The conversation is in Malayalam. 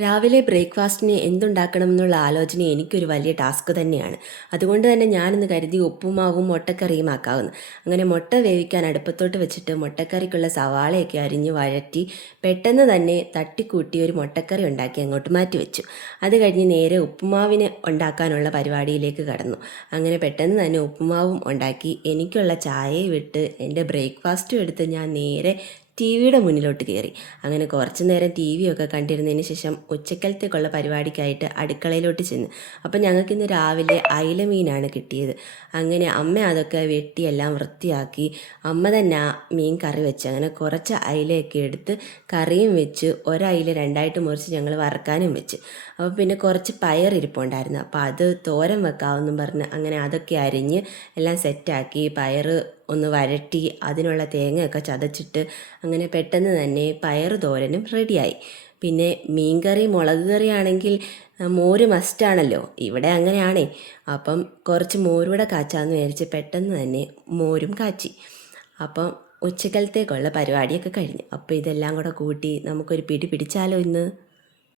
രാവിലെ ബ്രേക്ക്ഫാസ്റ്റിന് എന്തുണ്ടാക്കണം എന്നുള്ള ആലോചന എനിക്കൊരു വലിയ ടാസ്ക് തന്നെയാണ്. അതുകൊണ്ട് തന്നെ ഞാനിന്ന് കരുതി ഉപ്പുമാവും മുട്ടക്കറിയും ആക്കാമെന്ന്. അങ്ങനെ മുട്ട വേവിക്കാൻ അടുപ്പത്തോട്ട് വെച്ചിട്ട് മുട്ടക്കറിക്കുള്ള സവാളയൊക്കെ അരിഞ്ഞ് വഴറ്റി പെട്ടെന്ന് തന്നെ തട്ടിക്കൂട്ടി ഒരു മുട്ടക്കറി ഉണ്ടാക്കി അങ്ങോട്ട് മാറ്റി വെച്ചു. അത് കഴിഞ്ഞ് നേരെ ഉപ്പുമാവിന് ഉണ്ടാക്കാനുള്ള പരിപാടിയിലേക്ക് കടന്നു. അങ്ങനെ പെട്ടെന്ന് തന്നെ ഉപ്പുമാവും ഉണ്ടാക്കി എനിക്കുള്ള ചായയും ഇട്ട് എൻ്റെ ബ്രേക്ക്ഫാസ്റ്റും എടുത്ത് ഞാൻ നേരെ ടി വിയുടെ മുന്നിലോട്ട് കയറി. അങ്ങനെ കുറച്ച് നേരം ടി വിയൊക്കെ കണ്ടിരുന്നതിന് ശേഷം ഉച്ചക്കലത്തേക്കുള്ള പരിപാടിക്കായിട്ട് അടുക്കളയിലോട്ട് ചെന്ന്. അപ്പം ഞങ്ങൾക്കിന്ന് രാവിലെ അയില മീനാണ് കിട്ടിയത്. അങ്ങനെ അമ്മ അതൊക്കെ വെട്ടിയെല്ലാം വൃത്തിയാക്കി അമ്മ തന്നെ ആ മീൻ കറി വെച്ച്. അങ്ങനെ കുറച്ച് അയിലയൊക്കെ എടുത്ത് കറിയും വെച്ച് ഒരയില രണ്ടായിട്ട് മുറിച്ച് ഞങ്ങൾ വറക്കാനും വെച്ച്. അപ്പോൾ പിന്നെ കുറച്ച് പയറിരിപ്പുണ്ടായിരുന്നു. അപ്പോൾ അത് തോരൻ വെക്കാമെന്നും പറഞ്ഞ് അങ്ങനെ അതൊക്കെ അരിഞ്ഞ് എല്ലാം സെറ്റാക്കി പയർ ഒന്ന് വഴറ്റി അതിനുള്ള തേങ്ങയൊക്കെ ചതച്ചിട്ട് അങ്ങനെ പെട്ടെന്ന് തന്നെ പയർ തോരനും റെഡിയായി. പിന്നെ മീൻകറി മുളക് കറി ആണെങ്കിൽ മോര് മസ്റ്റാണല്ലോ, ഇവിടെ അങ്ങനെയാണേ. അപ്പം കുറച്ച് മോരൂടെ കാച്ചാന്ന് വിചാരിച്ച് പെട്ടെന്ന് തന്നെ മോരും കാച്ചി. അപ്പം ഉച്ചക്കലത്തേക്കുള്ള പരിപാടിയൊക്കെ കഴിഞ്ഞു. അപ്പോൾ ഇതെല്ലാം കൂടെ കൂട്ടി നമുക്കൊരു പിടി പിടിച്ചാലോ ഇന്ന്.